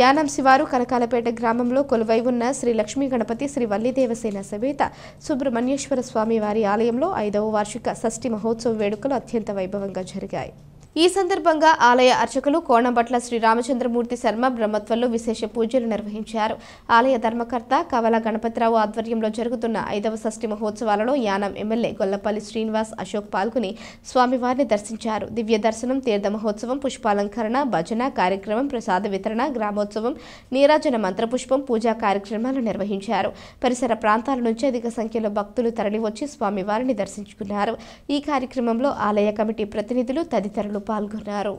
యానం శివారు కనకాలపేట గ్రామంలో కొలువై ఉన్న శ్రీ లక్ష్మీ గణపతి శ్రీ వల్లిదేవసేన సమేత సుబ్రహ్మణ్యేశ్వర స్వామి వారి ఆలయంలో 5వ వార్షిక షష్ఠి మహోత్సవ వేడుకలు అత్యంత వైభవంగా జరిగాయి. ఈ సందర్భంగా ఆలయ అర్చకులు కోణంబట్ల శ్రీ రామచంద్రమూర్తి శర్మ బ్రహ్మత్వంలో విశేష పూజలు నిర్వహించారు. ఆలయ ధర్మకర్త కవల గణపతిరావు ఆధ్వర్యంలో జరుగుతున్న 5వ షష్ఠి మహోత్సవాలలో యానం ఎమ్మెల్యే గొల్లపల్లి శ్రీనివాస్ అశోక్ పాల్గొని స్వామివారిని దర్శించారు. దివ్య దర్శనం, తీర్థ మహోత్సవం, పుష్పాలంకరణ, భజన కార్యక్రమం, ప్రసాద వితరణ, గ్రామోత్సవం, నీరాజన మంత్రపుష్పం, పూజా కార్యక్రమాలు నిర్వహించారు. పరిసర ప్రాంతాల నుంచి అధిక సంఖ్యలో భక్తులు తరలివచ్చి స్వామివారిని దర్శించుకున్నారు. ఈ కార్యక్రమంలో ఆలయ కమిటీ ప్రతినిధులు తదితరులు పాల్గొన్నారు.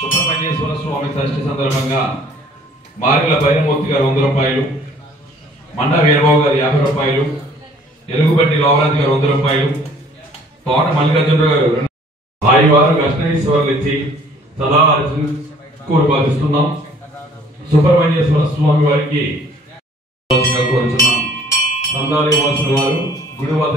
సుబ్రహ్మణ్యేశ్వర స్వామి షష్ఠి సందర్భంగా మారిల బైరమూర్తి గారు 100 రూపాయలు, మండ వీరబాబు గారు 50 రూపాయలు, ఎలుగుబంటి లోవరాజు గారు 100 రూపాయలు, తోట మల్లికార్జునరావు గారు ఆయువారు కృష్ణేశ్వరులు ఇచ్చి సదా కోరి బాధిస్తున్నాం. సుబ్రహ్మణ్యేశ్వర స్వామి వారికి కోరుతున్నాం. సందాలి వాసిన వారు గుడి వద్ద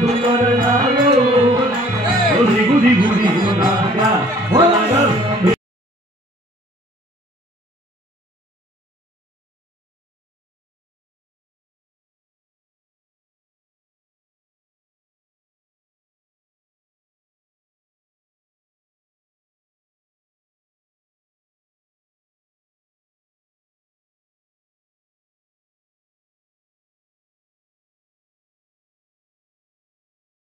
సుందర